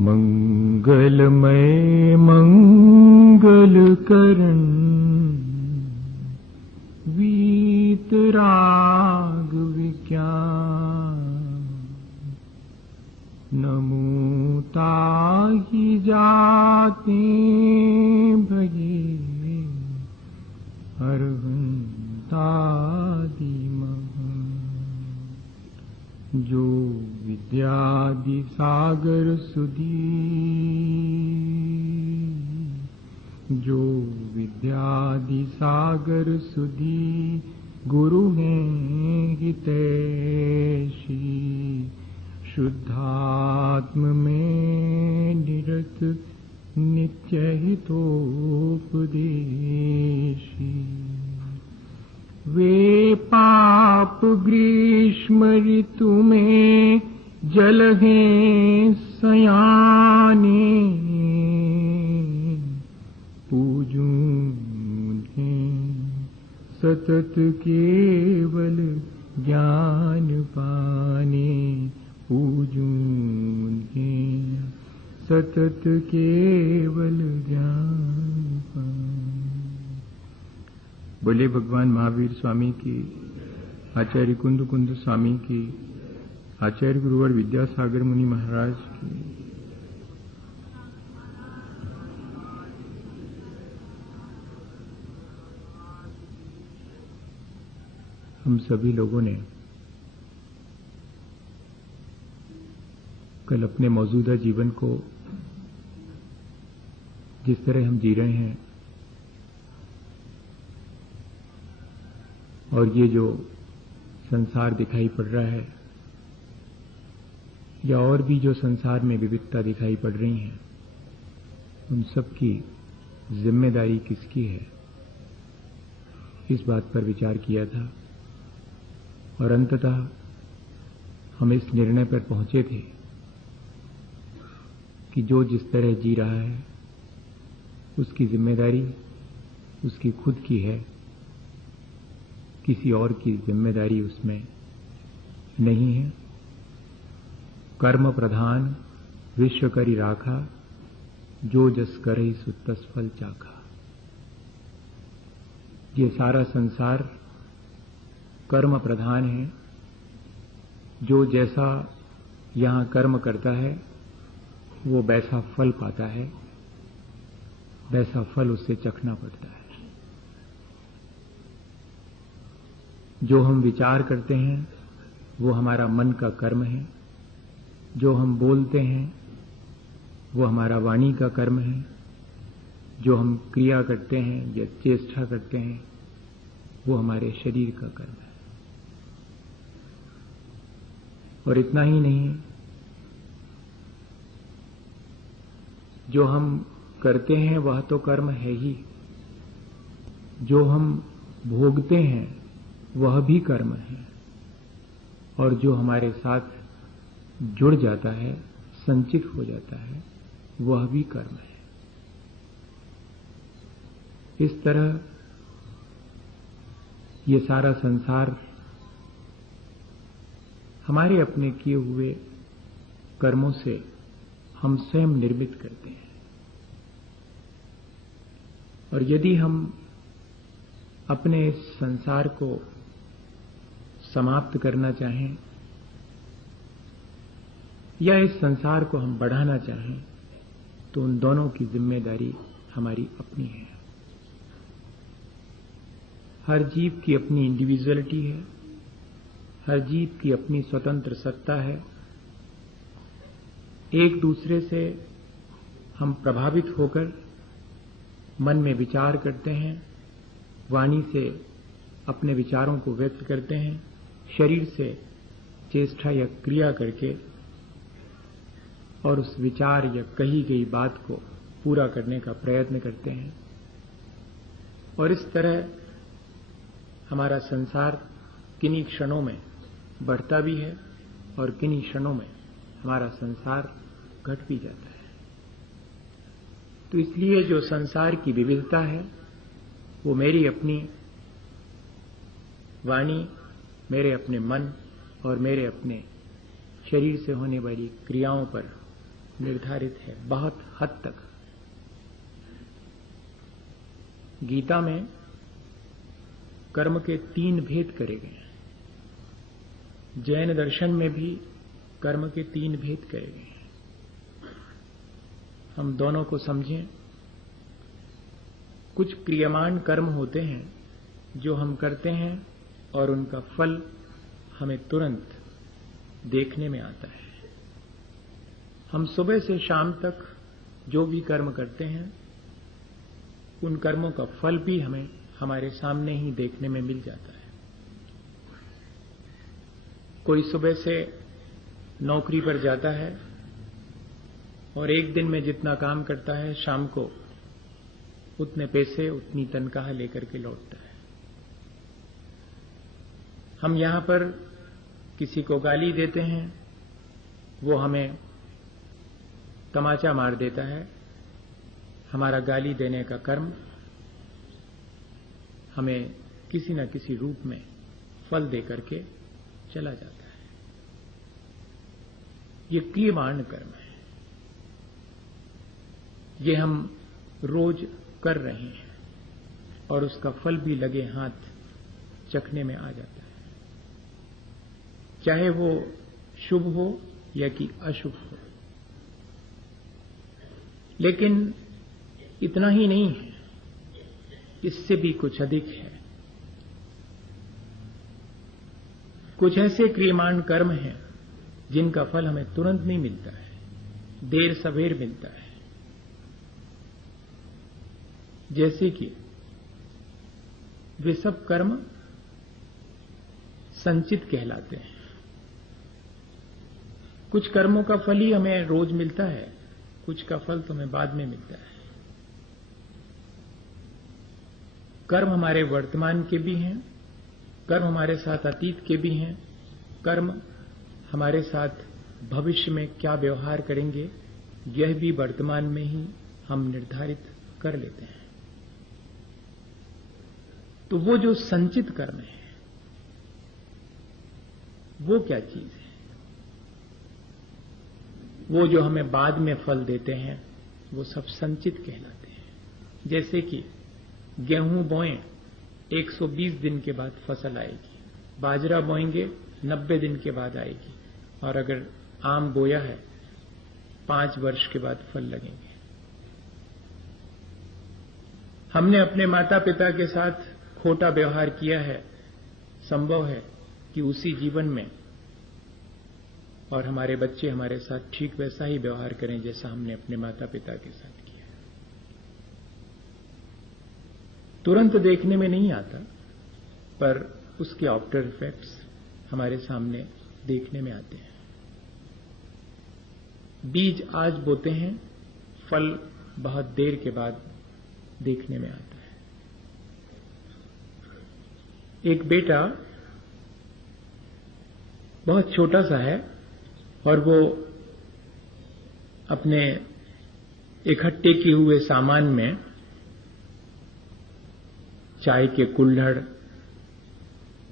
मंगलमय मंगल करण वीतराग विज्ञान नमो ताहि जाते भजे अरहंतादि जो विद्यादि सागर सुधी जो विद्यादि सागर सुधी गुरु हैं हितैषी शुद्धात्म में निरत नित्य हितोपदेशी वे पाप ग्रीष्म ऋतु में जल हैं सयाने पूजूं उन्हें सतत केवल ज्ञान पाने पूजूं उन्हें सतत केवल ज्ञान पाने। बोले भगवान महावीर स्वामी की, आचार्य कुंद कुंद स्वामी की, आचार्य गुरुवर विद्यासागर मुनि महाराज की। हम सभी लोगों ने कल अपने मौजूदा जीवन को जिस तरह हम जी रहे हैं और ये जो संसार दिखाई पड़ रहा है या और भी जो संसार में विविधता दिखाई पड़ रही है, उन सब की जिम्मेदारी किसकी है, इस बात पर विचार किया था और अंततः हम इस निर्णय पर पहुंचे थे कि जो जिस तरह जी रहा है उसकी जिम्मेदारी उसकी खुद की है, किसी और की जिम्मेदारी उसमें नहीं है। कर्म प्रधान विश्व करी राखा, जो जस करे सो तस फल चाखा। ये सारा संसार कर्म प्रधान है। जो जैसा यहां कर्म करता है वो वैसा फल पाता है, वैसा फल उससे चखना पड़ता है। जो हम विचार करते हैं वो हमारा मन का कर्म है, जो हम बोलते हैं वो हमारा वाणी का कर्म है, जो हम क्रिया करते हैं या चेष्टा करते हैं वो हमारे शरीर का कर्म है। और इतना ही नहीं, जो हम करते हैं वह तो कर्म है ही, जो हम भोगते हैं वह भी कर्म है, और जो हमारे साथ जुड़ जाता है, संचित हो जाता है, वह भी कर्म है। इस तरह ये सारा संसार हमारे अपने किए हुए कर्मों से हम स्वयं निर्मित करते हैं। और यदि हम अपने इस संसार को समाप्त करना चाहें या इस संसार को हम बढ़ाना चाहें तो उन दोनों की जिम्मेदारी हमारी अपनी है। हर जीव की अपनी इंडिविजुअलिटी है, हर जीव की अपनी स्वतंत्र सत्ता है। एक दूसरे से हम प्रभावित होकर मन में विचार करते हैं, वाणी से अपने विचारों को व्यक्त करते हैं, शरीर से चेष्टा या क्रिया करके और उस विचार या कही गई बात को पूरा करने का प्रयत्न करते हैं। और इस तरह हमारा संसार किन्हीं क्षणों में बढ़ता भी है और किन्हीं क्षणों में हमारा संसार घट भी जाता है। तो इसलिए जो संसार की विविधता है वो मेरी अपनी वाणी मेरे अपने मन और मेरे अपने शरीर से होने वाली क्रियाओं पर निर्धारित है बहुत हद तक। गीता में कर्म के 3 भेद करे गए हैं। जैन दर्शन में भी कर्म के 3 भेद करे गए हैं। हम दोनों को समझें। कुछ क्रियमान कर्म होते हैं जो हम करते हैं और उनका फल हमें तुरंत देखने में आता है। हम सुबह से शाम तक जो भी कर्म करते हैं उन कर्मों का फल भी हमें हमारे सामने ही देखने में मिल जाता है। कोई सुबह से नौकरी पर जाता है और एक दिन में जितना काम करता है शाम को उतने पैसे उतनी तनख्वाह लेकर के लौटता है। हम यहां पर किसी को गाली देते हैं, वो हमें तमाचा मार देता है। हमारा गाली देने का कर्म हमें किसी न किसी रूप में फल देकर के चला जाता है। ये क्रियमाण कर्म है। ये हम रोज कर रहे हैं और उसका फल भी लगे हाथ चखने में आ जाता है, चाहे वो शुभ हो या कि अशुभ हो। लेकिन इतना ही नहीं है, इससे भी कुछ अधिक है। कुछ ऐसे क्रियमाण कर्म हैं जिनका फल हमें तुरंत नहीं मिलता है, देर सवेर मिलता है। जैसे कि वे सब कर्म संचित कहलाते हैं। कुछ कर्मों का फल ही हमें रोज मिलता है, कुछ का फल तो हमें बाद में मिलता है। कर्म हमारे वर्तमान के भी हैं, कर्म हमारे साथ अतीत के भी हैं, कर्म हमारे साथ भविष्य में क्या व्यवहार करेंगे यह भी वर्तमान में ही हम निर्धारित कर लेते हैं। तो वो जो संचित कर्म है वो क्या चीज है? वो जो हमें बाद में फल देते हैं वो सब संचित कहलाते हैं। जैसे कि गेहूं बोएं 120 दिन के बाद फसल आएगी, बाजरा बोएंगे 90 दिन के बाद आएगी, और अगर आम बोया है 5 वर्ष के बाद फल लगेंगे। हमने अपने माता पिता के साथ खोटा व्यवहार किया है, संभव है कि उसी जीवन में और हमारे बच्चे हमारे साथ ठीक वैसा ही व्यवहार करें जैसा हमने अपने माता पिता के साथ किया। तुरंत देखने में नहीं आता, पर उसके आफ्टर इफेक्ट्स हमारे सामने देखने में आते हैं। बीज आज बोते हैं, फल बहुत देर के बाद देखने में आता है। एक बेटा बहुत छोटा सा है और वो अपने इकट्ठे किए हुए सामान में चाय के कुल्हड़,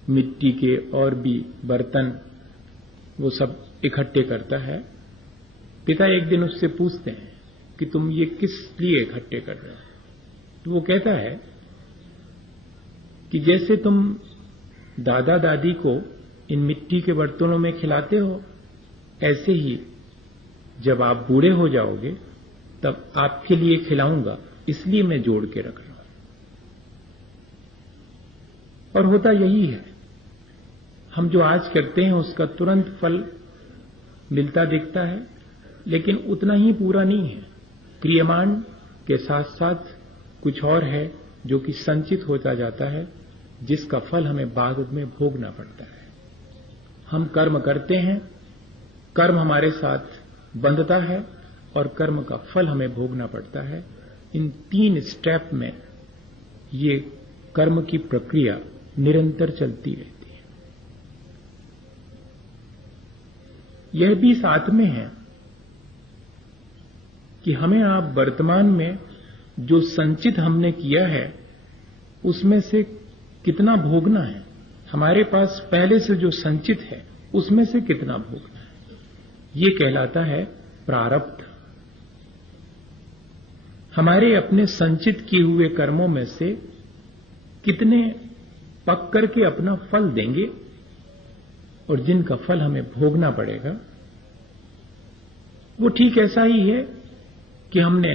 मिट्टी के और भी बर्तन वो सब इकट्ठे करता है। पिता एक दिन उससे पूछते हैं कि तुम ये किस लिए इकट्ठे कर रहे हो? तो वो कहता है कि जैसे तुम दादा दादी को इन मिट्टी के बर्तनों में खिलाते हो, ऐसे ही जब आप बूढ़े हो जाओगे तब आपके लिए खिलाऊंगा, इसलिए मैं जोड़ के रख रहा हूं। और होता यही है, हम जो आज करते हैं उसका तुरंत फल मिलता दिखता है, लेकिन उतना ही पूरा नहीं है। क्रियमाण के साथ साथ कुछ और है जो कि संचित होता जाता है, जिसका फल हमें बाद में भोगना पड़ता है। हम कर्म करते हैं, कर्म हमारे साथ बंधता है और कर्म का फल हमें भोगना पड़ता है। इन 3 स्टेप में ये कर्म की प्रक्रिया निरंतर चलती रहती है। यह भी साथ में है कि हमें आप वर्तमान में जो संचित हमने किया है उसमें से कितना भोगना है, हमारे पास पहले से जो संचित है उसमें से कितना भोगना है, ये कहलाता है प्रारब्ध। हमारे अपने संचित किए हुए कर्मों में से कितने पक करके अपना फल देंगे और जिनका फल हमें भोगना पड़ेगा, वो ठीक ऐसा ही है कि हमने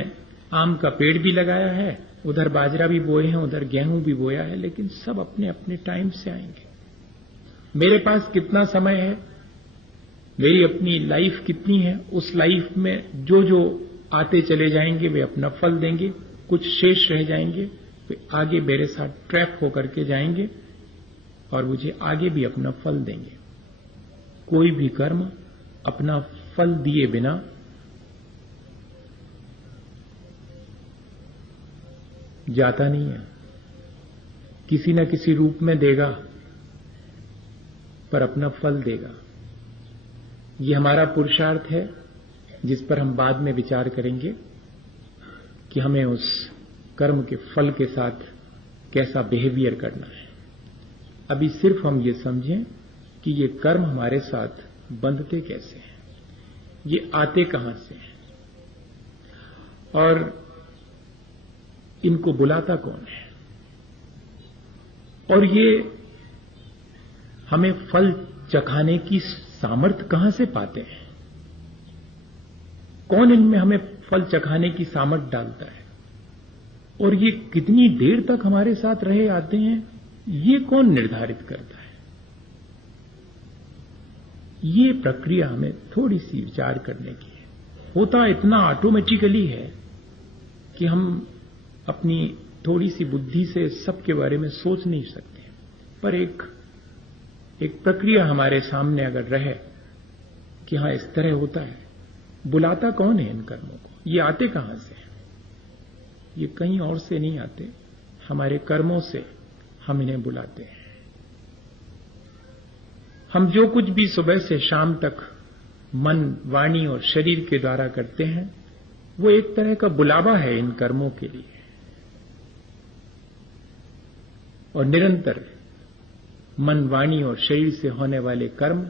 आम का पेड़ भी लगाया है, उधर बाजरा भी बोए हैं, उधर गेहूं भी बोया है, लेकिन सब अपने अपने टाइम से आएंगे। मेरे पास कितना समय है, मेरी अपनी लाइफ कितनी है, उस लाइफ में जो जो आते चले जाएंगे वे अपना फल देंगे, कुछ शेष रह जाएंगे, वे आगे मेरे साथ ट्रैप होकर के जाएंगे और मुझे आगे भी अपना फल देंगे। कोई भी कर्म अपना फल दिए बिना जाता नहीं है, किसी न किसी रूप में देगा पर अपना फल देगा। ये हमारा पुरुषार्थ है जिस पर हम बाद में विचार करेंगे कि हमें उस कर्म के फल के साथ कैसा बिहेवियर करना है। अभी सिर्फ हम ये समझें कि ये कर्म हमारे साथ बंधते कैसे हैं, ये आते कहां से हैं और इनको बुलाता कौन है, और ये हमें फल चखाने की सामर्थ्य कहां से पाते हैं, कौन इनमें हमें फल चखाने की सामर्थ्य डालता है, और ये कितनी देर तक हमारे साथ रहे आते हैं, ये कौन निर्धारित करता है। ये प्रक्रिया हमें थोड़ी सी विचार करने की है। होता इतना ऑटोमेटिकली है कि हम अपनी थोड़ी सी बुद्धि से सबके बारे में सोच नहीं सकते, पर एक प्रक्रिया हमारे सामने अगर रहे कि हां इस तरह होता है, बुलाता कौन है इन कर्मों को, ये आते कहां से हैं, ये कहीं और से नहीं आते, हमारे कर्मों से हम इन्हें बुलाते हैं। हम जो कुछ भी सुबह से शाम तक मन, वाणी और शरीर के द्वारा करते हैं, वो एक तरह का बुलावा है इन कर्मों के लिए, और निरंतर मन, वाणी और शरीर से होने वाले कर्म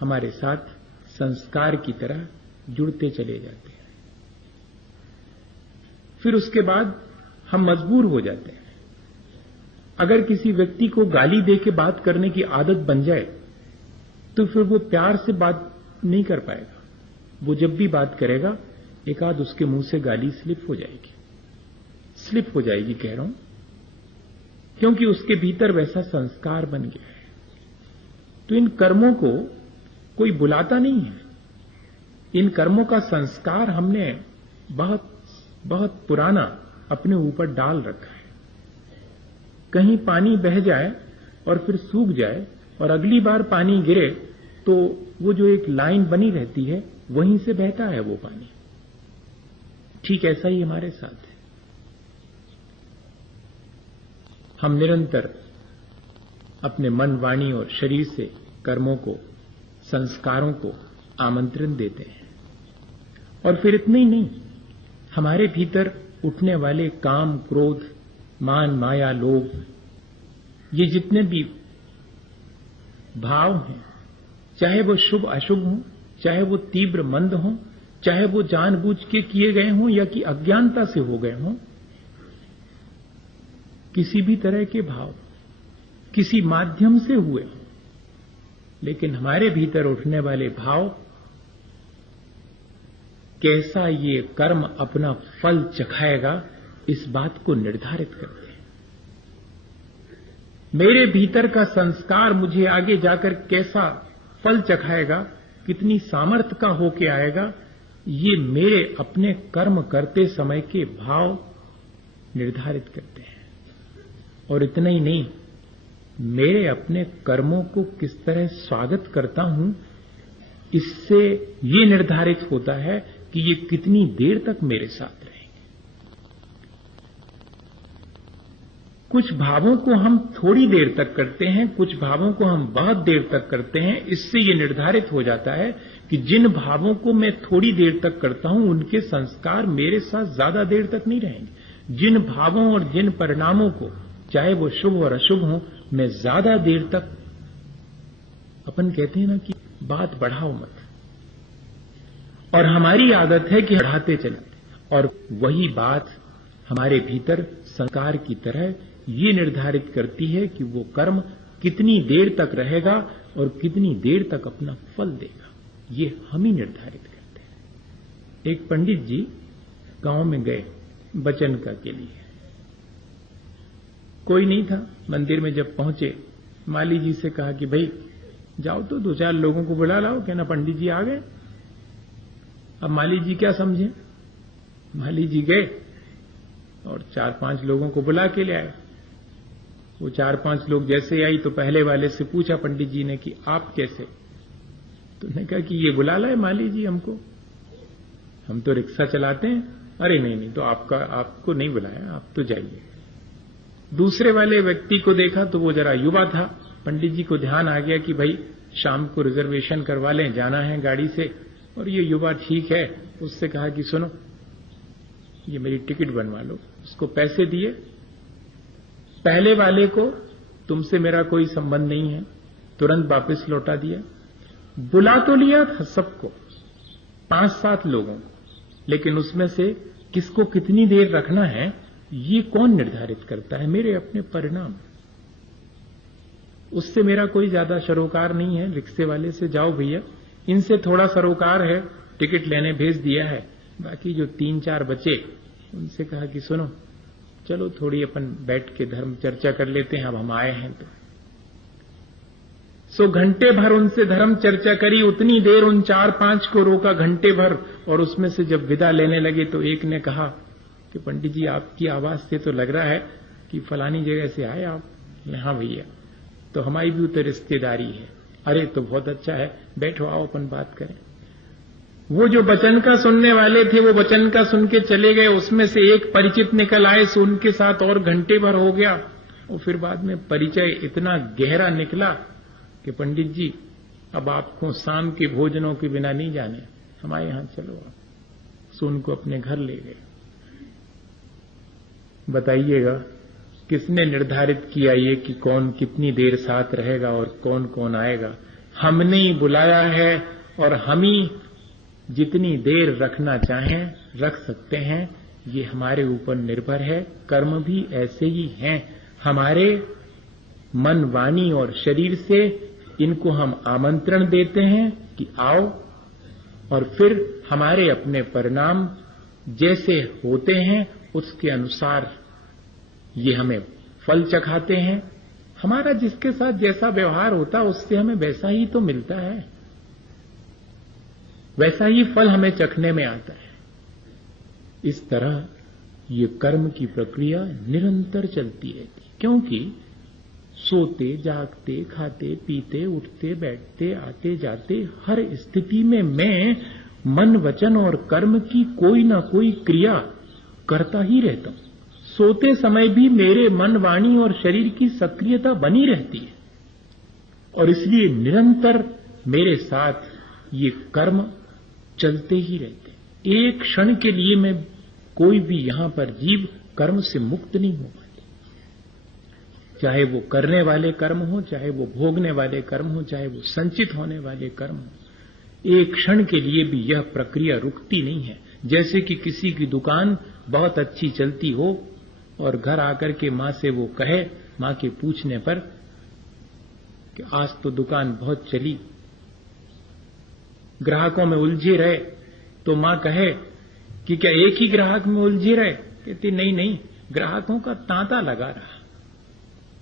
हमारे साथ संस्कार की तरह जुड़ते चले जाते हैं। फिर उसके बाद हम मजबूर हो जाते हैं। अगर किसी व्यक्ति को गाली दे के बात करने की आदत बन जाए तो फिर वो प्यार से बात नहीं कर पाएगा। वो जब भी बात करेगा एक आध उसके मुंह से गाली स्लिप हो जाएगी कह रहा हूं, क्योंकि उसके भीतर वैसा संस्कार बन गया है। तो इन कर्मों को कोई बुलाता नहीं है, इन कर्मों का संस्कार हमने बहुत बहुत पुराना अपने ऊपर डाल रखा है। कहीं पानी बह जाए और फिर सूख जाए और अगली बार पानी गिरे तो वो जो एक लाइन बनी रहती है वहीं से बहता है वो पानी। ठीक ऐसा ही हमारे साथ है। हम निरंतर अपने मन, वाणी और शरीर से कर्मों को, संस्कारों को आमंत्रण देते हैं, और फिर इतना ही नहीं, हमारे भीतर उठने वाले काम, क्रोध, मान, माया, लोभ, ये जितने भी भाव हैं, चाहे वो शुभ अशुभ हों, चाहे वो तीव्र मंद हों, चाहे वो जानबूझ के किए गए हों या कि अज्ञानता से हो गए हों, किसी भी तरह के भाव किसी माध्यम से हुए हों, लेकिन हमारे भीतर उठने वाले भाव कैसा ये कर्म अपना फल चखाएगा, इस बात को निर्धारित करते हैं। मेरे भीतर का संस्कार मुझे आगे जाकर कैसा फल चखाएगा, कितनी सामर्थ्य का होके आएगा, ये मेरे अपने कर्म करते समय के भाव निर्धारित करते हैं। और इतना ही नहीं, मेरे अपने कर्मों को किस तरह स्वागत करता हूं, इससे ये निर्धारित होता है कि ये कितनी देर तक मेरे साथ रहेंगे। कुछ भावों को हम थोड़ी देर तक करते हैं, कुछ भावों को हम बहुत देर तक करते हैं। इससे ये निर्धारित हो जाता है कि जिन भावों को मैं थोड़ी देर तक करता हूं उनके संस्कार मेरे साथ ज्यादा देर तक नहीं रहेंगे। जिन भावों और जिन परिणामों को, चाहे वो शुभ और अशुभ हो, मैं ज्यादा देर तक अपन कहते हैं ना कि बात बढ़ाओ मत, और हमारी आदत है कि बढ़ाते चले, और वही बात हमारे भीतर संस्कार की तरह ये निर्धारित करती है कि वो कर्म कितनी देर तक रहेगा और कितनी देर तक अपना फल देगा। ये हम ही निर्धारित करते हैं। एक पंडित जी गांव में गए वचन का के लिए, कोई नहीं था। मंदिर में जब पहुंचे, माली जी से कहा कि भाई जाओ तो 2-4 लोगों को बुला लाओ, कहना पंडित जी आ गए। अब माली जी क्या समझे, माली जी गए और 4-5 लोगों को बुला के ले आए। वो 4-5 लोग जैसे आई तो पहले वाले से पूछा पंडित जी ने कि आप कैसे, तो उसने कहा कि ये बुला लाए माली जी हमको, हम तो रिक्शा चलाते हैं। अरे नहीं, तो आपको नहीं बुलाया, आप तो जाइए। दूसरे वाले व्यक्ति को देखा तो वो जरा युवा था। पंडित जी को ध्यान आ गया कि भाई शाम को रिजर्वेशन करवा लें, जाना है गाड़ी से, और ये युवा ठीक है। उससे कहा कि सुनो, ये मेरी टिकट बनवा लो। उसको पैसे दिए। पहले वाले को तुमसे मेरा कोई संबंध नहीं है, तुरंत वापस लौटा दिया। बुला तो लिया था सबको, 5-7 लोगों, लेकिन उसमें से किसको कितनी देर रखना है ये कौन निर्धारित करता है? मेरे अपने परिणाम। उससे मेरा कोई ज्यादा सरोकार नहीं है। रिक्शे वाले से जाओ भैया, इनसे थोड़ा सरोकार है, टिकट लेने भेज दिया है। बाकी जो 3-4 बचे उनसे कहा कि सुनो, चलो थोड़ी अपन बैठ के धर्म चर्चा कर लेते हैं, अब हम आए हैं तो। सो घंटे भर उनसे धर्म चर्चा करी। उतनी देर उन 4-5 को रोका, घंटे भर। और उसमें से जब विदा लेने लगे तो एक ने कहा कि पंडित जी आपकी आवाज से तो लग रहा है कि फलानी जगह से आए आप। हाँ भैया, तो हमारी भी तो रिश्तेदारी है। अरे तो बहुत अच्छा है, बैठो, आओ अपन बात करें। वो जो वचन का सुनने वाले थे वो वचन का सुन के चले गए। उसमें से एक परिचित निकल आए, सो उनके साथ और घंटे भर हो गया। और फिर बाद में परिचय इतना गहरा निकला कि पंडित जी अब आपको शाम के भोजनों के बिना नहीं जाने, हमारे यहां चलो आप। सो उनको अपने घर ले गए। बताइएगा किसने निर्धारित किया ये कि कौन कितनी देर साथ रहेगा और कौन कौन आएगा? हमने ही बुलाया है, और हम ही जितनी देर रखना चाहें रख सकते हैं। ये हमारे ऊपर निर्भर है। कर्म भी ऐसे ही हैं। हमारे मन, वाणी और शरीर से इनको हम आमंत्रण देते हैं कि आओ, और फिर हमारे अपने परिणाम जैसे होते हैं उसके अनुसार ये हमें फल चखाते हैं। हमारा जिसके साथ जैसा व्यवहार होता है उससे हमें वैसा ही तो मिलता है, वैसा ही फल हमें चखने में आता है। इस तरह ये कर्म की प्रक्रिया निरंतर चलती रहती है, क्योंकि सोते, जागते, खाते, पीते, उठते, बैठते, आते जाते हर स्थिति में मैं मन, वचन और कर्म की कोई ना कोई क्रिया करता ही रहता हूं। सोते समय भी मेरे मन, वाणी और शरीर की सक्रियता बनी रहती है, और इसलिए निरंतर मेरे साथ ये कर्म चलते ही रहते। एक क्षण के लिए मैं कोई भी यहां पर जीव कर्म से मुक्त नहीं हो पाती। चाहे वो करने वाले कर्म हो, चाहे वो भोगने वाले कर्म हो, चाहे वो संचित होने वाले कर्म हो, एक क्षण के लिए भी यह प्रक्रिया रुकती नहीं है। जैसे कि किसी की दुकान बहुत अच्छी चलती हो और घर आकर के मां से वो कहे, मां के पूछने पर कि आज तो दुकान बहुत चली, ग्राहकों में उलझे रहे, तो मां कहे कि क्या एक ही ग्राहक में उलझे रहे? कहती नहीं, ग्राहकों का तांता लगा रहा।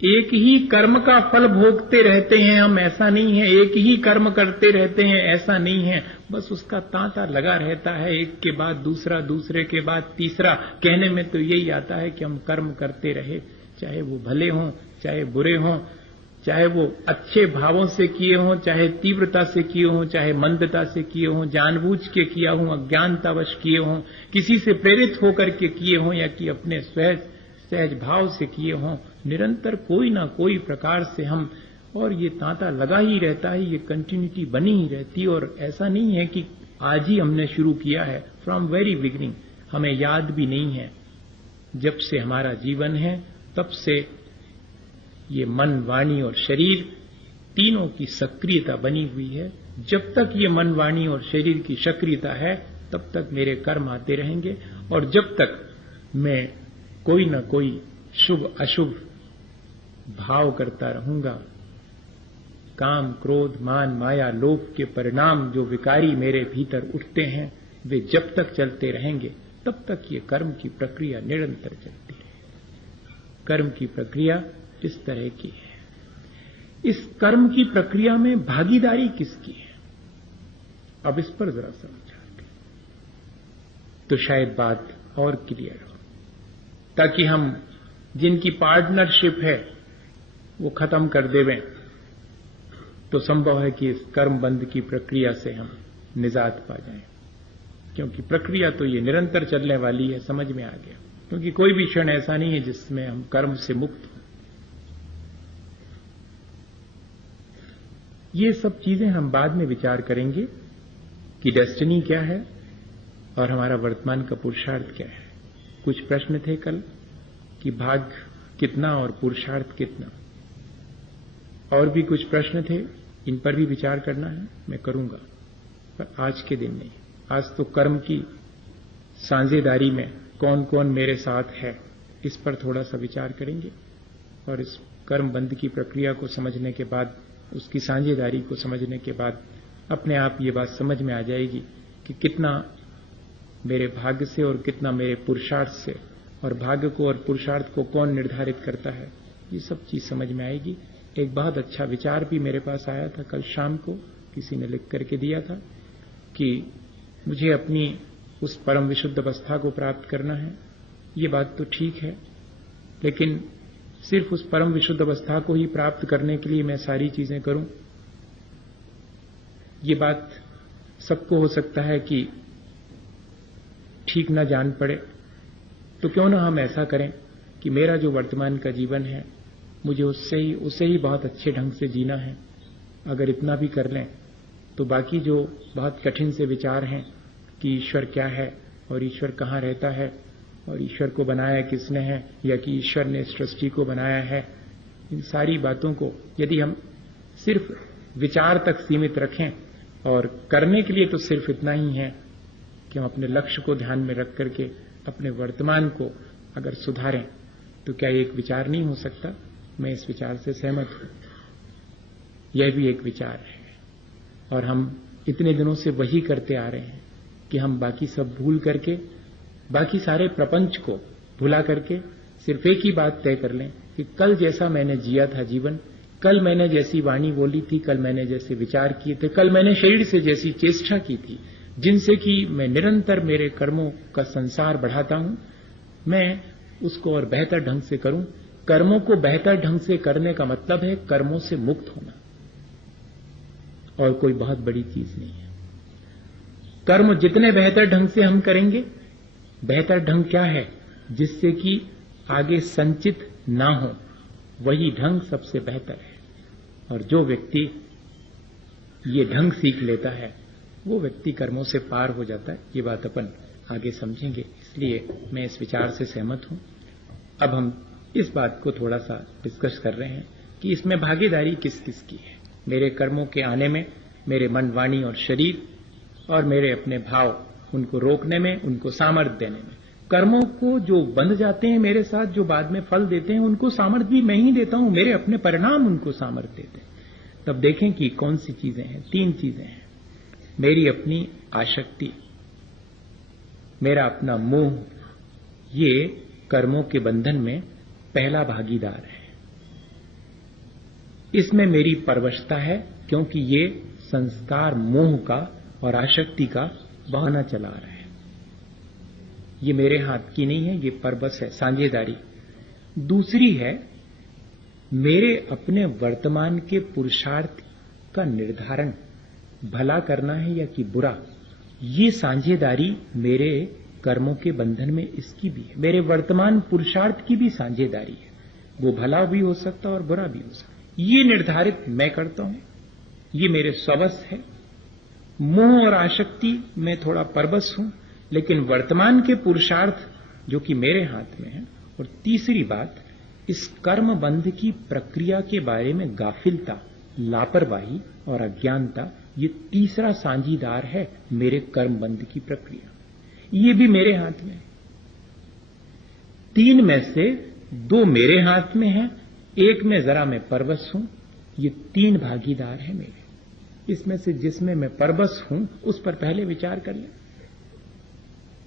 एक ही कर्म का फल भोगते रहते हैं हम, ऐसा नहीं है। एक ही कर्म करते रहते हैं, ऐसा नहीं है। बस उसका तांता लगा रहता है, एक के बाद दूसरा, दूसरे के बाद तीसरा। कहने में तो यही आता है कि हम कर्म करते रहे, चाहे वो भले हों, चाहे बुरे हों, चाहे वो अच्छे भावों से किए हों, चाहे तीव्रता से किए हों, चाहे मंदता से किए हों, जानबूझ के किया हो, अज्ञानतावश किए हों, किसी से प्रेरित होकर के किए हों, या कि अपने सहज भाव से किए हों। निरंतर कोई ना कोई प्रकार से हम, और ये तांता लगा ही रहता है, ये कंटिन्यूटी बनी ही रहती है। और ऐसा नहीं है कि आज ही हमने शुरू किया है, फ्रॉम वेरी बिगिनिंग। हमें याद भी नहीं है, जब से हमारा जीवन है तब से ये मन, वाणी और शरीर तीनों की सक्रियता बनी हुई है। जब तक ये मन, वाणी और शरीर की सक्रियता है तब तक मेरे कर्म आते रहेंगे, और जब तक मैं कोई न कोई शुभ अशुभ भाव करता रहूंगा, काम, क्रोध, मान, माया, लोभ के परिणाम जो विकारी मेरे भीतर उठते हैं वे जब तक चलते रहेंगे तब तक ये कर्म की प्रक्रिया निरंतर चलती रहेगी। कर्म की प्रक्रिया इस तरह की है। इस कर्म की प्रक्रिया में भागीदारी किसकी है, अब इस पर जरा सा विचार करें तो शायद बात और क्लियर हो, ताकि हम जिनकी पार्टनरशिप है वो खत्म कर देवें तो संभव है कि इस कर्म बंध की प्रक्रिया से हम निजात पा जाएं, क्योंकि प्रक्रिया तो ये निरंतर चलने वाली है, समझ में आ गया। क्योंकि कोई भी क्षण ऐसा नहीं है जिसमें हम कर्म से मुक्त हों। ये सब चीजें हम बाद में विचार करेंगे कि डेस्टिनी क्या है और हमारा वर्तमान का पुरुषार्थ क्या है। कुछ प्रश्न थे कल कि भाग्य कितना और पुरुषार्थ कितना, और भी कुछ प्रश्न थे, इन पर भी विचार करना है, मैं करूंगा, पर आज के दिन नहीं। आज तो कर्म की साझेदारी में कौन कौन मेरे साथ है इस पर थोड़ा सा विचार करेंगे, और इस कर्म बंध की प्रक्रिया को समझने के बाद, उसकी साझेदारी को समझने के बाद अपने आप ये बात समझ में आ जाएगी कि कितना मेरे भाग्य से और कितना मेरे पुरुषार्थ से, और भाग्य को और पुरुषार्थ को कौन निर्धारित करता है, ये सब चीज समझ में आएगी। एक बहुत अच्छा विचार भी मेरे पास आया था कल शाम को, किसी ने लिख करके दिया था कि मुझे अपनी उस परम विशुद्ध अवस्था को प्राप्त करना है। ये बात तो ठीक है, लेकिन सिर्फ उस परम विशुद्ध अवस्था को ही प्राप्त करने के लिए मैं सारी चीजें करूं, ये बात सबको हो सकता है कि ठीक ना जान पड़े। तो क्यों ना हम ऐसा करें कि मेरा जो वर्तमान का जीवन है मुझे उसे ही बहुत अच्छे ढंग से जीना है। अगर इतना भी कर लें तो बाकी जो बहुत कठिन से विचार हैं कि ईश्वर क्या है और ईश्वर कहाँ रहता है और ईश्वर को बनाया किसने है, या कि ईश्वर ने सृष्टि को बनाया है, इन सारी बातों को यदि हम सिर्फ विचार तक सीमित रखें, और करने के लिए तो सिर्फ इतना ही है कि हम अपने लक्ष्य को ध्यान में रख करके अपने वर्तमान को अगर सुधारें, तो क्या ये एक विचार नहीं हो सकता? मैं इस विचार से सहमत हूं। यह भी एक विचार है, और हम इतने दिनों से वही करते आ रहे हैं कि हम बाकी सब भूल करके, बाकी सारे प्रपंच को भुला करके सिर्फ एक ही बात तय कर लें कि कल जैसा मैंने जिया था जीवन, कल मैंने जैसी वाणी बोली थी, कल मैंने जैसे विचार किए थे, कल मैंने शरीर से जैसी चेष्टा की थी, जिनसे कि मैं निरंतर मेरे कर्मों का संसार बढ़ाता हूं, मैं उसको और बेहतर ढंग से करूं। कर्मों को बेहतर ढंग से करने का मतलब है कर्मों से मुक्त होना, और कोई बहुत बड़ी चीज नहीं है। कर्म जितने बेहतर ढंग से हम करेंगे, बेहतर ढंग क्या है जिससे कि आगे संचित ना हो, वही ढंग सबसे बेहतर है। और जो व्यक्ति ये ढंग सीख लेता है वो व्यक्ति कर्मों से पार हो जाता है। ये बात अपन आगे समझेंगे, इसलिए मैं इस विचार से सहमत हूं। अब हम इस बात को थोड़ा सा डिस्कस कर रहे हैं कि इसमें भागीदारी किस किस की है। मेरे कर्मों के आने में, मेरे मन, वाणी और शरीर, और मेरे अपने भाव, उनको रोकने में, उनको सामर्थ्य देने में। कर्मों को जो बंध जाते हैं मेरे साथ, जो बाद में फल देते हैं, उनको सामर्थ्य भी मैं ही देता हूं, मेरे अपने परिणाम उनको सामर्थ्य देते हैं। तब देखें कि कौन सी चीजें हैं। 3 चीजें हैं। मेरी अपनी आसक्ति, मेरा अपना मोह, ये कर्मों के बंधन में पहला भागीदार है। इसमें मेरी परवशता है, क्योंकि ये संस्कार मोह का और आसक्ति का बहाना चला रहा है। ये मेरे हाथ की नहीं है, ये परवश है, साझेदारी। दूसरी है मेरे अपने वर्तमान के पुरुषार्थ का निर्धारण, भला करना है या कि बुरा। ये साझेदारी मेरे कर्मों के बंधन में इसकी भी है। मेरे वर्तमान पुरुषार्थ की भी साझेदारी है, वो भला भी हो सकता और बुरा भी हो सकता। ये निर्धारित मैं करता हूं, ये मेरे स्ववश है। मोह और आसक्ति में थोड़ा परवश हूं, लेकिन वर्तमान के पुरुषार्थ जो कि मेरे हाथ में है। और तीसरी बात, इस कर्म बंध की प्रक्रिया के बारे में गाफिलता, लापरवाही और अज्ञानता, ये तीसरा साझीदार है मेरे कर्म बंध की प्रक्रिया। ये भी मेरे हाथ में है। 3 में से 2 मेरे हाथ में है, 1 में जरा मैं परवश हूं। ये 3 भागीदार हैं मेरे। इसमें से जिसमें मैं परवश हूं उस पर पहले विचार कर लें।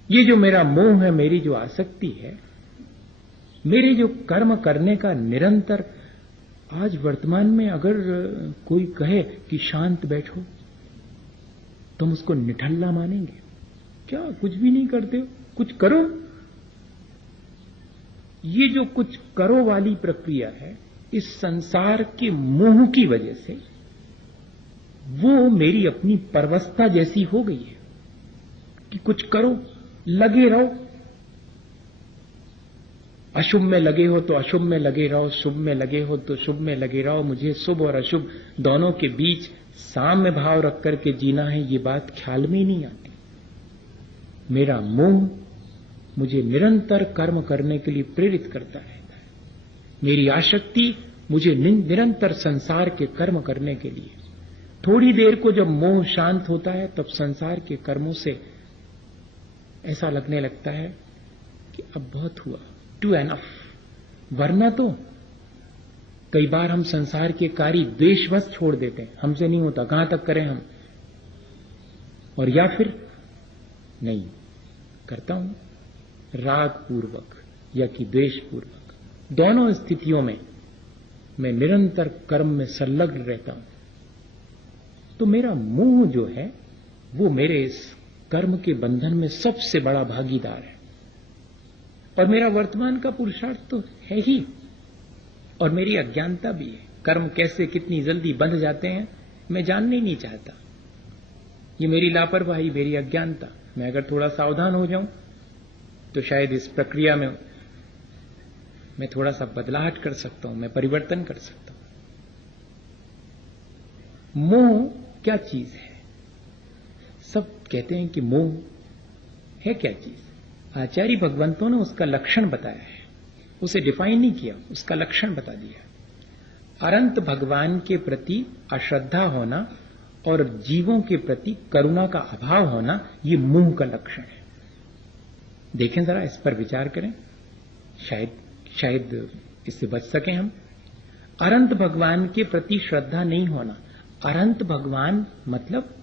ये जो मेरा मोह है, मेरी जो आसक्ति है, मेरे जो कर्म करने का निरंतर, आज वर्तमान में अगर कोई कहे कि शांत बैठो, तुम उसको निठल्ला मानेंगे क्या? कुछ भी नहीं करते हो, कुछ करो। ये जो कुछ करो वाली प्रक्रिया है, इस संसार के मोह की वजह से वो मेरी अपनी परवस्था जैसी हो गई है कि कुछ करो, लगे रहो। अशुभ में लगे हो तो अशुभ में लगे रहो, शुभ में लगे हो तो शुभ में लगे रहो। मुझे शुभ और अशुभ दोनों के बीच साम्य भाव रख करके जीना है, ये बात ख्याल में ही नहीं आती। मेरा मोह मुझे निरंतर कर्म करने के लिए प्रेरित करता रहता है। मेरी आसक्ति मुझे निरंतर संसार के कर्म करने के लिए। थोड़ी देर को जब मोह शांत होता है तब संसार के कर्मों से ऐसा लगने लगता है कि अब बहुत हुआ, टू एनफ। वरना तो कई बार हम संसार के कार्य द्वेषवश छोड़ देते हैं, हमसे नहीं होता, कहां तक करें हम। और या फिर नहीं करता हूं, राग पूर्वक या कि द्वेष पूर्वक, दोनों स्थितियों में मैं निरंतर कर्म में संलग्न रहता हूं। तो मेरा मोह जो है वो मेरे इस कर्म के बंधन में सबसे बड़ा भागीदार है। और मेरा वर्तमान का पुरुषार्थ तो है ही, और मेरी अज्ञानता भी है। कर्म कैसे कितनी जल्दी बंध जाते हैं मैं जानने ही नहीं चाहता। ये मेरी लापरवाही, मेरी अज्ञानता। मैं अगर थोड़ा सावधान हो जाऊं तो शायद इस प्रक्रिया में मैं थोड़ा सा बदलाव कर सकता हूं, मैं परिवर्तन कर सकता हूं। मोह क्या चीज है? सब कहते हैं कि मोह है क्या चीज। आचार्य भगवंतों ने उसका लक्षण बताया है, उसे डिफाइन नहीं किया, उसका लक्षण बता दिया। अनंत भगवान के प्रति अश्रद्धा होना और जीवों के प्रति करुणा का अभाव होना, ये मोह का लक्षण है। देखें जरा, इस पर विचार करें, शायद इससे बच सकें हम। अनंत भगवान के प्रति श्रद्धा नहीं होना। अनंत भगवान मतलब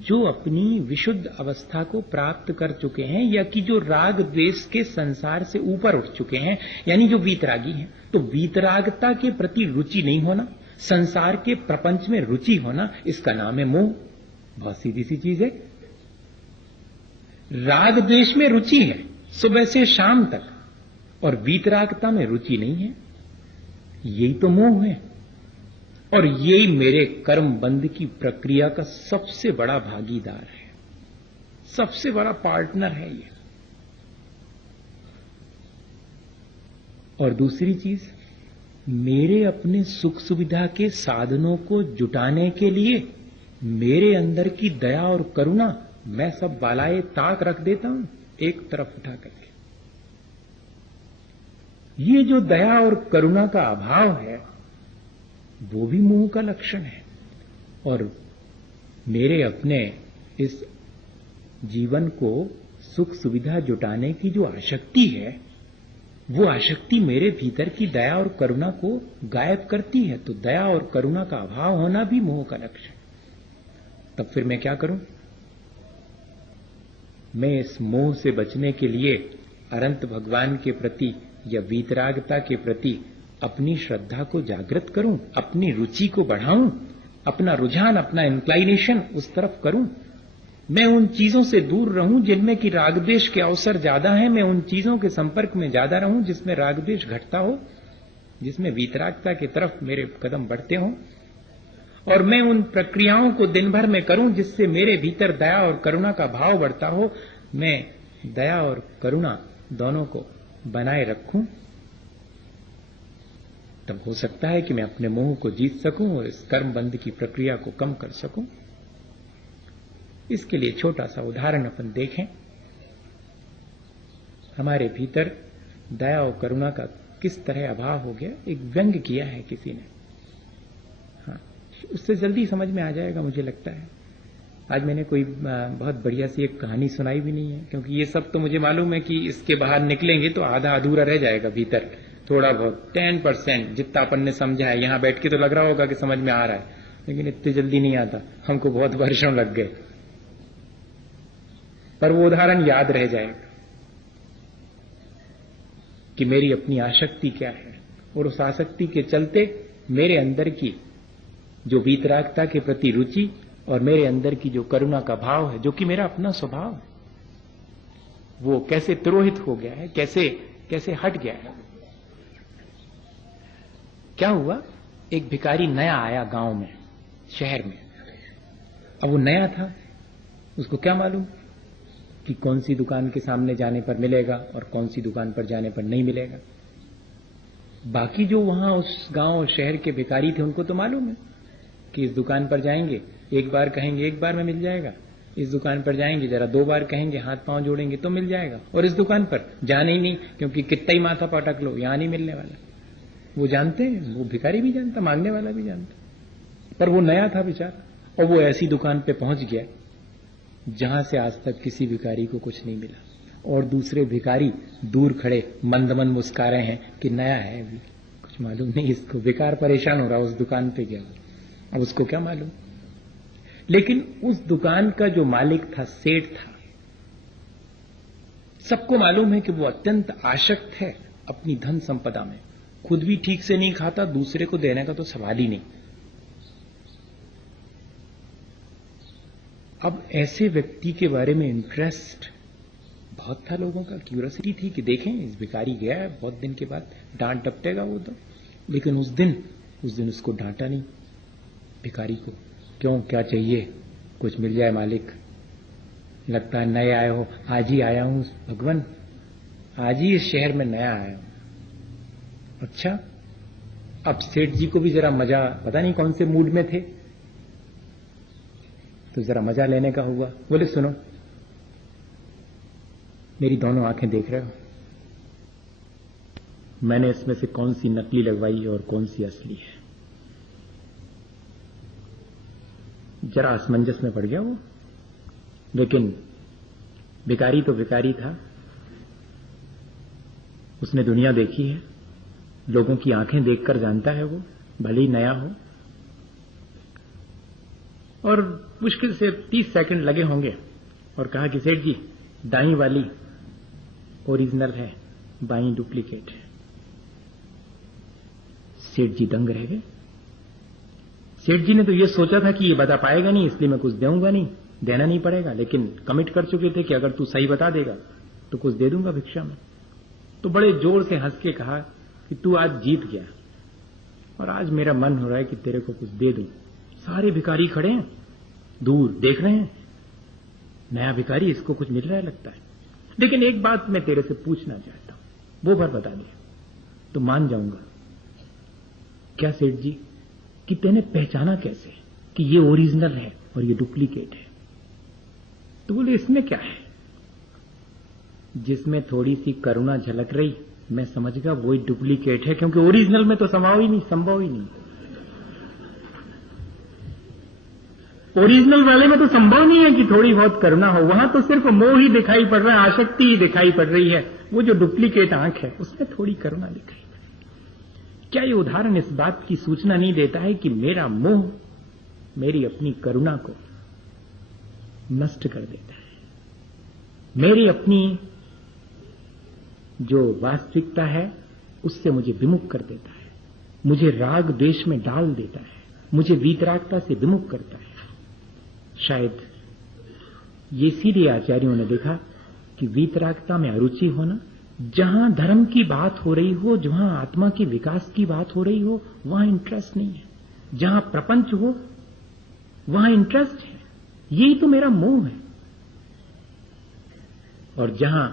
जो अपनी विशुद्ध अवस्था को प्राप्त कर चुके हैं, या कि जो राग द्वेष के संसार से ऊपर उठ चुके हैं, यानी जो वीतरागी हैं। तो वीतरागता के प्रति रुचि नहीं होना, संसार के प्रपंच में रुचि होना, इसका नाम है मोह। बहुत सीधी सी चीज है। राग द्वेष में रुचि है सुबह से शाम तक, और वीतरागता में रुचि नहीं है, यही तो मोह है। और यही मेरे कर्म बंध की प्रक्रिया का सबसे बड़ा भागीदार है, सबसे बड़ा पार्टनर है ये। और दूसरी चीज, मेरे अपने सुख सुविधा के साधनों को जुटाने के लिए मेरे अंदर की दया और करुणा मैं सब बालाए ताक रख देता हूं एक तरफ उठा करके। ये जो दया और करुणा का अभाव है वो भी मोह का लक्षण है। और मेरे अपने इस जीवन को सुख सुविधा जुटाने की जो आसक्ति है, वो आसक्ति मेरे भीतर की दया और करुणा को गायब करती है। तो दया और करुणा का अभाव होना भी मोह का लक्षण। तब फिर मैं क्या करूं? मैं इस मोह से बचने के लिए अनंत भगवान के प्रति या वीतरागता के प्रति अपनी श्रद्धा को जागृत करूं, अपनी रुचि को बढ़ाऊं, अपना रुझान, अपना इंक्लाइनेशन उस तरफ करूं। मैं उन चीजों से दूर रहूं जिनमें कि रागद्वेष के अवसर ज्यादा हैं। मैं उन चीजों के संपर्क में ज्यादा रहूं जिसमें रागद्वेष घटता हो, जिसमें वीतरागता की तरफ मेरे कदम बढ़ते हों। और मैं उन प्रक्रियाओं को दिन भर में करूं जिससे मेरे भीतर दया और करुणा का भाव बढ़ता हो। मैं दया और करुणा दोनों को बनाए रखूं, तब हो सकता है कि मैं अपने मोह को जीत सकूं और इस कर्म बंध की प्रक्रिया को कम कर सकूं। इसके लिए छोटा सा उदाहरण अपन देखें। हमारे भीतर दया और करुणा का किस तरह अभाव हो गया, एक व्यंग किया है किसी ने। हाँ, उससे जल्दी समझ में आ जाएगा मुझे लगता है। आज मैंने कोई बहुत बढ़िया सी एक कहानी सुनाई भी नहीं है, क्योंकि ये सब तो मुझे मालूम है कि इसके बाहर निकलेंगे तो आधा अधूरा रह जाएगा भीतर, थोड़ा बहुत 10% जितना अपन ने समझा है। यहां बैठ के तो लग रहा होगा कि समझ में आ रहा है, लेकिन इतनी जल्दी नहीं आता, हमको बहुत वर्षों लग गए। पर वो उदाहरण याद रह जाएगा कि मेरी अपनी आसक्ति क्या है, और उस आसक्ति के चलते मेरे अंदर की जो वीतरागता के प्रति रुचि और मेरे अंदर की जो करुणा का भाव है, जो कि मेरा अपना स्वभाव है, वो कैसे तिरोहित हो गया है, कैसे कैसे हट गया है। क्या हुआ, एक भिखारी नया आया गांव में, शहर में। अब वो नया था, उसको क्या मालूम कि कौन सी दुकान के सामने जाने पर मिलेगा और कौन सी दुकान पर जाने पर नहीं मिलेगा। बाकी जो वहां उस गांव और शहर के भिखारी थे उनको तो मालूम है कि इस दुकान पर जाएंगे, एक बार कहेंगे एक बार में मिल जाएगा, इस दुकान पर जाएंगे जरा 2 बार कहेंगे, हाथ पांव जोड़ेंगे तो मिल जाएगा, और इस दुकान पर जाने ही नहीं, क्योंकि कितना ही माथा पटक लो यहां नहीं मिलने वाला। वो जानते हैं, वो भिखारी भी जानता, मांगने वाला भी जानता। पर वो नया था बेचारा, और वो ऐसी दुकान पे पहुंच गया जहां से आज तक किसी भिखारी को कुछ नहीं मिला, और दूसरे भिखारी दूर खड़े मंद मंद मुस्का रहे हैं कि नया है, अभी कुछ मालूम नहीं इसको। बेकार परेशान हो रहा, उस दुकान पे गया, अब उसको क्या मालूम। लेकिन उस दुकान का जो मालिक था, सेठ था, सबको मालूम है कि वो अत्यंत आसक्त है अपनी धन संपदा में, खुद भी ठीक से नहीं खाता, दूसरे को देने का तो सवाल ही नहीं। अब ऐसे व्यक्ति के बारे में इंटरेस्ट बहुत था लोगों का, क्यूरियोसिटी थी कि देखें इस भिखारी गया है बहुत दिन के बाद, डांट डपटेगा वो तो। लेकिन उस दिन उसको डांटा नहीं भिखारी को। क्यों, क्या चाहिए, कुछ मिल जाए मालिक, लगता है नए आए हो। आज ही आया हूं भगवान, आज ही इस शहर में नया आया हूं। अच्छा, अब सेठ जी को भी जरा मजा, पता नहीं कौन से मूड में थे, तो जरा मजा लेने का हुआ। बोले सुनो, मेरी दोनों आंखें देख रहे हो, मैंने इसमें से कौन सी नकली लगवाई और कौन सी असली है। जरा असमंजस में पड़ गया वो, लेकिन भिखारी तो भिखारी था, उसने दुनिया देखी है, लोगों की आंखें देखकर जानता है वो, भले ही नया हो। और मुश्किल से 30 सेकंड लगे होंगे और कहा कि सेठ जी, दाई वाली ओरिजिनल है, बाई डुप्लीकेट है। सेठ जी दंग रह गए। सेठ जी ने तो ये सोचा था कि ये बता पाएगा नहीं, इसलिए मैं कुछ दूंगा नहीं, देना नहीं पड़ेगा, लेकिन कमिट कर चुके थे कि अगर तू सही बता देगा तो कुछ दे दूंगा भिक्षा में। तो बड़े जोर से हंस के कहा कि तू आज जीत गया, और आज मेरा मन हो रहा है कि तेरे को कुछ दे दूं। सारे भिखारी खड़े हैं, दूर देख रहे हैं, नया भिखारी, इसको कुछ मिल रहा है लगता है, लेकिन एक बात मैं तेरे से पूछना चाहता हूं, वो भर बता दे तो मान जाऊंगा। क्या सेठ जी, कि तेने पहचाना कैसे कि ये ओरिजिनल है और ये डुप्लीकेट है? तो बोले इसमें क्या है, जिसमें थोड़ी सी करुणा झलक रही मैं समझ गया वही डुप्लीकेट है, क्योंकि ओरिजिनल में तो संभव ही नहीं। ओरिजिनल वाले में तो संभव नहीं है कि थोड़ी बहुत करुणा हो, वहां तो सिर्फ मोह ही दिखाई पड़ रहा है, आसक्ति ही दिखाई पड़ रही है। वो जो डुप्लीकेट आंख है उसमें थोड़ी करुणा दिखाई पड़ रही। क्या ये उदाहरण इस बात की सूचना नहीं देता है कि मेरा मोह मेरी अपनी करुणा को नष्ट कर देता है, मेरी अपनी जो वास्तविकता है उससे मुझे विमुख कर देता है, मुझे राग द्वेष में डाल देता है, मुझे वीतरागता से विमुख करता है। शायद ये इसीलिए आचार्यों ने देखा कि वीतरागता में अरुचि होना, जहां धर्म की बात हो रही हो, जहां आत्मा के विकास की बात हो रही हो, वहां इंटरेस्ट नहीं है, जहां प्रपंच हो वहां इंटरेस्ट है। यही तो मेरा मोह है। और जहां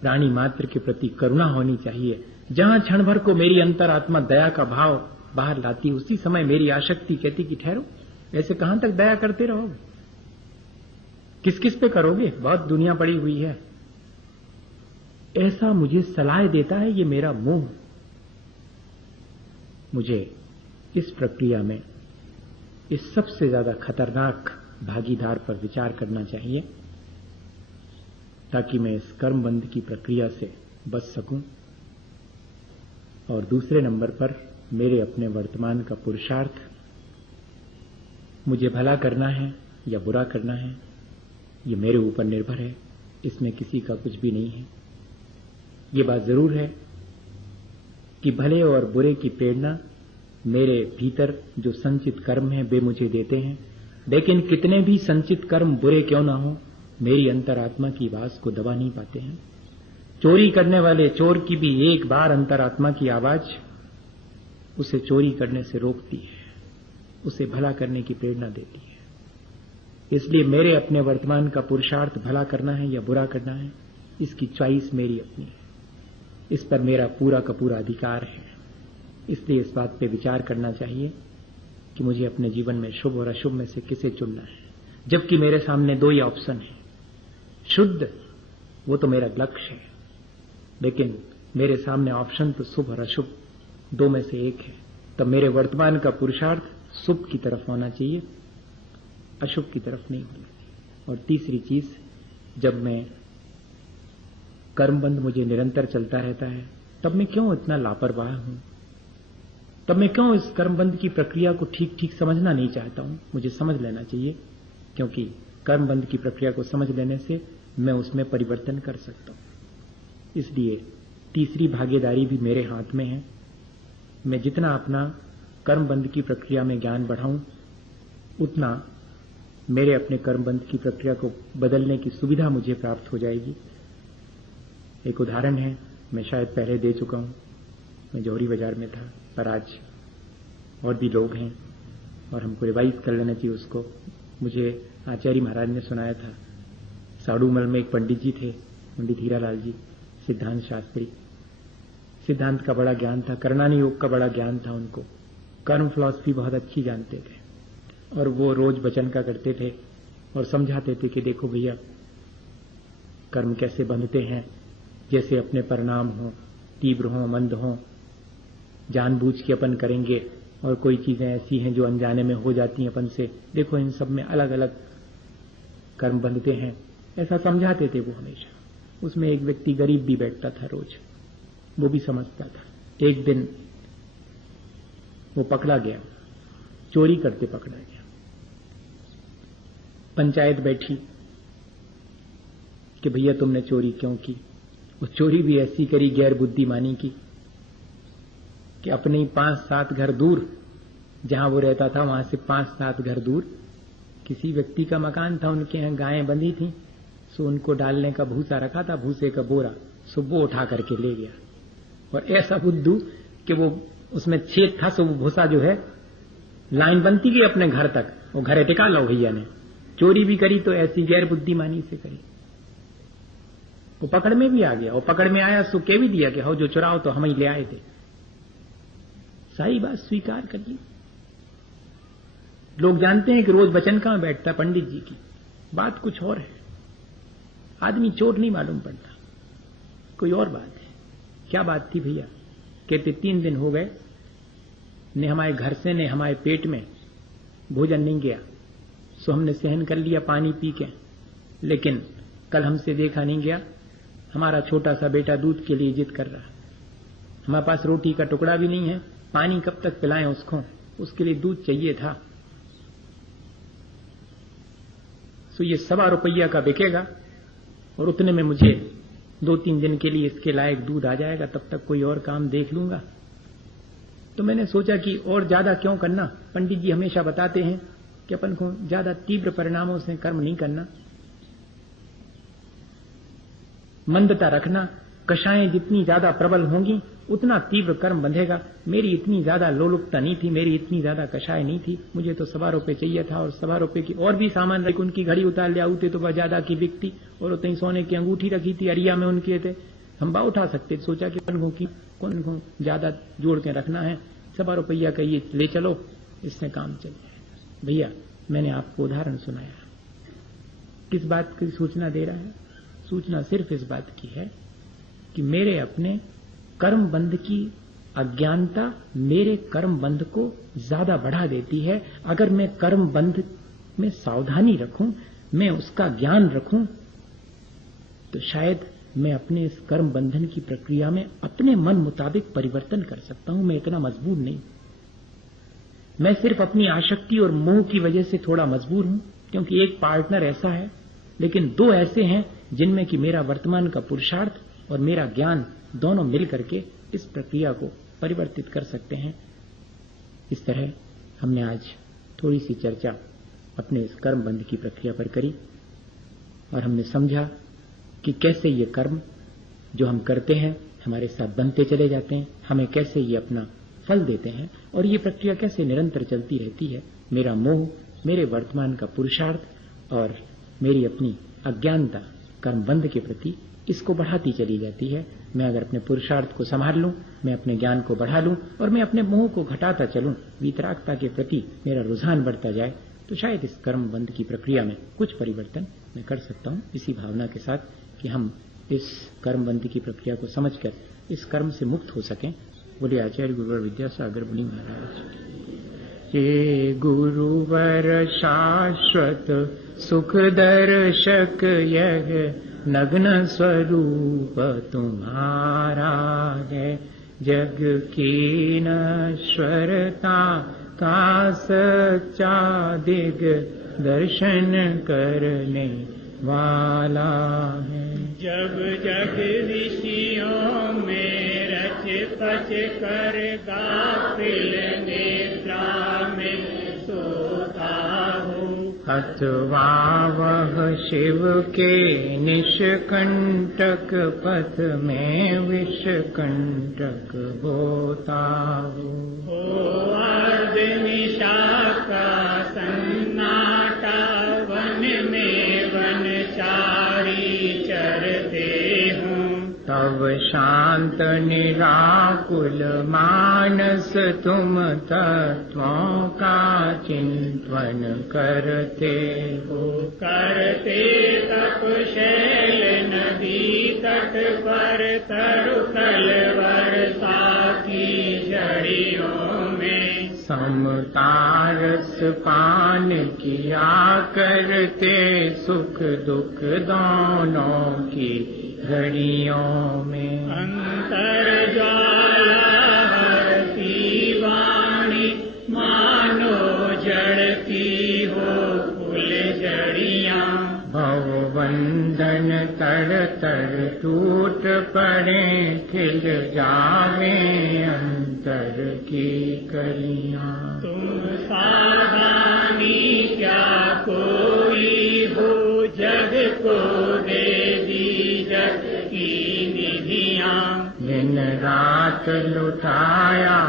प्राणी मात्र के प्रति करुणा होनी चाहिए, जहां क्षण भर को मेरी अंतरात्मा दया का भाव बाहर लाती, उसी समय मेरी आसक्ति कहती कि ठहरो, ऐसे कहां तक दया करते रहोगे, किस किस पे करोगे, बहुत दुनिया पड़ी हुई है। ऐसा मुझे सलाह देता है ये मेरा मोह। मुझे इस प्रक्रिया में इस सबसे ज्यादा खतरनाक भागीदार पर विचार करना चाहिए, ताकि मैं इस कर्म बंध की प्रक्रिया से बच सकूं। और दूसरे नंबर पर मेरे अपने वर्तमान का पुरुषार्थ, मुझे भला करना है या बुरा करना है, ये मेरे ऊपर निर्भर है, इसमें किसी का कुछ भी नहीं है। ये बात जरूर है कि भले और बुरे की प्रेरणा मेरे भीतर जो संचित कर्म है वे मुझे देते हैं, लेकिन कितने भी संचित कर्म बुरे क्यों ना हो, मेरी अंतरात्मा की आवाज को दबा नहीं पाते हैं। चोरी करने वाले चोर की भी एक बार अंतरात्मा की आवाज उसे चोरी करने से रोकती है, उसे भला करने की प्रेरणा देती है। इसलिए मेरे अपने वर्तमान का पुरुषार्थ भला करना है या बुरा करना है, इसकी चॉइस मेरी अपनी है, इस पर मेरा पूरा का पूरा अधिकार है। इसलिए इस बात पे विचार करना चाहिए कि मुझे अपने जीवन में शुभ और अशुभ में से किसे चुनना है, जबकि मेरे सामने दो ही ऑप्शन है। शुद्ध वो तो मेरा लक्ष्य है, लेकिन मेरे सामने ऑप्शन तो शुभ और अशुभ दो में से एक है। तब मेरे वर्तमान का पुरुषार्थ शुभ की तरफ होना चाहिए, अशुभ की तरफ नहीं होना चाहिए। और तीसरी चीज, जब मैं कर्मबंध मुझे निरंतर चलता रहता है, तब मैं क्यों इतना लापरवाह हूं? तब मैं क्यों इस कर्मबंध की प्रक्रिया को ठीक ठीक समझना नहीं चाहता हूं? मुझे समझ लेना चाहिए, क्योंकि कर्मबंध की प्रक्रिया को समझ लेने से मैं उसमें परिवर्तन कर सकता हूं। इसलिए तीसरी भागीदारी भी मेरे हाथ में है। मैं जितना अपना कर्मबंध की प्रक्रिया में ज्ञान बढ़ाऊं, उतना मेरे अपने कर्मबंध की प्रक्रिया को बदलने की सुविधा मुझे प्राप्त हो जाएगी। एक उदाहरण है, मैं शायद पहले दे चुका हूं। मैं जौहरी बाजार में था, पर आज और भी लोग हैं और हमको रिवाइज कर लेना चाहिए उसको। मुझे आचार्य महाराज ने सुनाया था, साड़ूमल में एक पंडित जी थे, पंडित हीरालाल जी, सिद्धांत शास्त्री। सिद्धांत का बड़ा ज्ञान था, करणानी योग का बड़ा ज्ञान था उनको, कर्म फिलॉसफी बहुत अच्छी जानते थे, और वो रोज वचन का करते थे और समझाते थे कि देखो भैया, कर्म कैसे बंधते हैं, जैसे अपने परिणाम हो, तीव्र हो, मंद हो, जानबूझ के अपन करेंगे, और कोई चीजें ऐसी हैं जो अनजाने में हो जाती हैं अपन से, देखो इन सब में अलग अलग कर्म बंधते हैं, ऐसा समझाते थे वो हमेशा। उसमें एक व्यक्ति गरीब भी बैठता था रोज, वो भी समझता था। एक दिन वो पकड़ा गया, चोरी करते पकड़ा गया। पंचायत बैठी कि भैया तुमने चोरी क्यों की? वो चोरी भी ऐसी करी गैर बुद्धिमानी की कि अपने ही 5-7 घर दूर, जहां वो रहता था वहां से 5-7 घर दूर किसी व्यक्ति का मकान था, उनके यहां गायें बंधी थी, सो उनको डालने का भूसा रखा था, भूसे का बोरा, सो वो उठा करके ले गया। और ऐसा बुद्धू कि वो उसमें छेद था, सो वो भूसा जो है लाइन बनती गई अपने घर तक, वो घरे टिका लो भैया ने। चोरी भी करी तो ऐसी गैर बुद्धिमानी से करी। वो पकड़ में भी आ गया, वो पकड़ में आया सो कह भी दिया कि हो जो चुराओ तो हम ही ले आए थे। सही बात स्वीकार कर ली। लोग जानते हैं कि रोज वचन कहां बैठता पंडित जी की, बात कुछ और है। आदमी चोट नहीं मालूम पड़ता, कोई और बात है। क्या बात थी भैया? कहते 3 दिन हो गए, ने हमारे घर से ने हमारे पेट में भोजन नहीं गया, सो हमने सहन कर लिया पानी पी के, लेकिन कल हमसे देखा नहीं गया। हमारा छोटा सा बेटा दूध के लिए जिद कर रहा, हमारे पास रोटी का टुकड़ा भी नहीं है, पानी कब तक पिलाएं उसको, उसके लिए दूध चाहिए था। सो ये 1.25 रुपया का बिकेगा और उतने में मुझे 2-3 दिन के लिए इसके लायक दूध आ जाएगा, तब तक कोई और काम देख लूंगा। तो मैंने सोचा कि और ज्यादा क्यों करना। पंडित जी हमेशा बताते हैं कि अपन को ज्यादा तीव्र परिणामों से कर्म नहीं करना, मंदता रखना। कषाएं जितनी ज्यादा प्रबल होंगी उतना तीव्र कर्म बंधेगा। मेरी इतनी ज्यादा लोलुपता नहीं थी, मेरी इतनी ज्यादा कषाय नहीं थी। मुझे तो 1.25 रुपये चाहिए था, और 1.25 रुपये की और भी सामान रखी, उनकी घड़ी उतार ले आते तो वह ज्यादा की बिकती, और उतनी सोने की अंगूठी रखी थी अरिया में उनके थे, हम बा उठा सकते। सोचा कि कौन को ज्यादा जोड़ के रखना है, 1.25 रुपया का ये ले चलो, इससे काम चल जाएगा। भैया मैंने आपको उदाहरण सुनाया, किस बात की सूचना दे रहा है? सूचना सिर्फ इस बात की है कि मेरे अपने कर्म बंध की अज्ञानता मेरे कर्म बंध को ज्यादा बढ़ा देती है। अगर मैं कर्म बंध में सावधानी रखूं, मैं उसका ज्ञान रखूं, तो शायद मैं अपने इस कर्म बंधन की प्रक्रिया में अपने मन मुताबिक परिवर्तन कर सकता हूं। मैं इतना मजबूर नहीं, मैं सिर्फ अपनी आसक्ति और मोह की वजह से थोड़ा मजबूर हूं, क्योंकि एक पार्टनर ऐसा है, लेकिन दो ऐसे हैं जिनमें कि मेरा वर्तमान का पुरुषार्थ और मेरा ज्ञान दोनों मिल करके इस प्रक्रिया को परिवर्तित कर सकते हैं। इस तरह हमने आज थोड़ी सी चर्चा अपने इस कर्म बंध की प्रक्रिया पर करी और हमने समझा कि कैसे ये कर्म जो हम करते हैं हमारे साथ बनते चले जाते हैं, हमें कैसे ये अपना फल देते हैं और ये प्रक्रिया कैसे निरंतर चलती रहती है। मेरा मोह, मेरे वर्तमान का पुरुषार्थ और मेरी अपनी अज्ञानता कर्मबंध के प्रति इसको बढ़ाती चली जाती है। मैं अगर अपने पुरुषार्थ को संभाल लूं, मैं अपने ज्ञान को बढ़ा लूं और मैं अपने मोह को घटाता चलूं, वीतरागता के प्रति मेरा रुझान बढ़ता जाए, तो शायद इस कर्मबंध की प्रक्रिया में कुछ परिवर्तन मैं कर सकता हूं। इसी भावना के साथ कि हम इस कर्मबंध की प्रक्रिया को समझकर इस कर्म से मुक्त हो सकें, बोले आचार्य गुरुवर विद्यासागर मुनि महाराज। ये गुरुवर शाश्वत सुख दर्शक यह नग्न स्वरूप तुम्हारा है, जग की नश्वरता का सच्चा दिग दर्शन करने वाला है। जब जग ऋषियों में रच पच कर गाफिल निद्रा में सोता हूँ, अथवा वह शिव के निष्कंटक पथ में विषकंटक होता हूँ। अर्ध निशा का सन्नाटा वन में वनचारी चरते हूँ, तब शांत निराकुल मानस तुम तत्वों का चिंतन करते हो। करते तप शैल नदी तट पर तरुतल वर्षा की झड़ियों में, समतारस पान किया करते सुख दुख दोनों की घड़ियों में। अंतर ज्वाला हरती वाणी मानो जड़ती हो फूल जड़ियाँ, भवबंधन तर तर टूट पड़े खिल जावे अंतर की कलियाँ। तुम सावधानी क्या कोई हो, जग को दे दी जग की निधियाँ, दिन रात लुटाया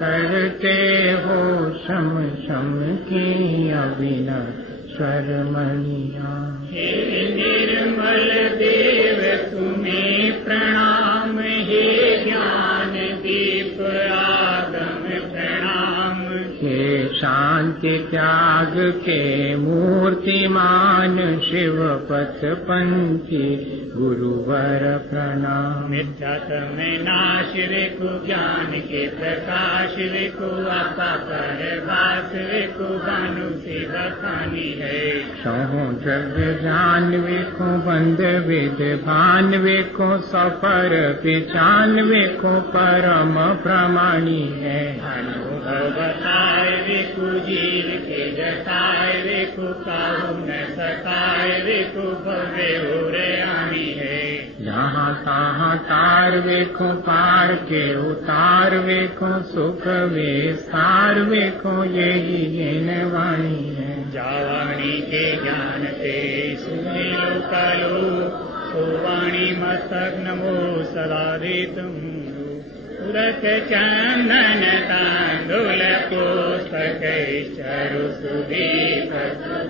करते हो शम शम की अविनश्वर मणियाँ। हे निर्मल देव तुम्हें प्रणाम, हे ज्ञान दीप आगम प्रणाम, हे शांति त्याग के मूर्तिमान शिव पथ पंथी गुरुवर प्रणाम। मिथ्यात्म नाश विकु ज्ञान के प्रकाश विकु आपा पर भास विकु भानु से बखानी है। सहो जग जान विको बंद विद भान विको सफर पिचान विको परम प्रमाणी है। अनुभव बताए विकु जीव के जताए विकु काहू न सताए विकु भव्य हो आनी है। जहाँ तहाँ तार वेखो पार के उतार वेखो सुख विस्तार वेखो यही ज्ञान वाणी है। जावाणी के ज्ञान से सुनिलो कलो सो वाणी मस्तक नमो सदा दे तुम। उरक चंदन तांदुल पुस्तक चरु सुदीप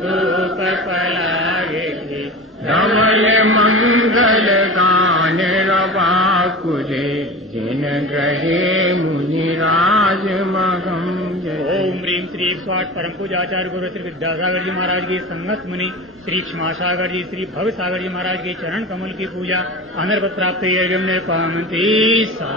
धूप पलाए धवल मंगल गान रवा कुले जिन ग्रहे मुनिराज मगम। ओम ह्रीम श्री 108 परम पूजाचार्य गुरु श्री विद्यासागर जी महाराज की संगत मुनि श्री क्षमासागर जी श्री भव सागर जी महाराज के चरण कमल की पूजा अनर्वत प्राप्त यज्ञ पावती सा।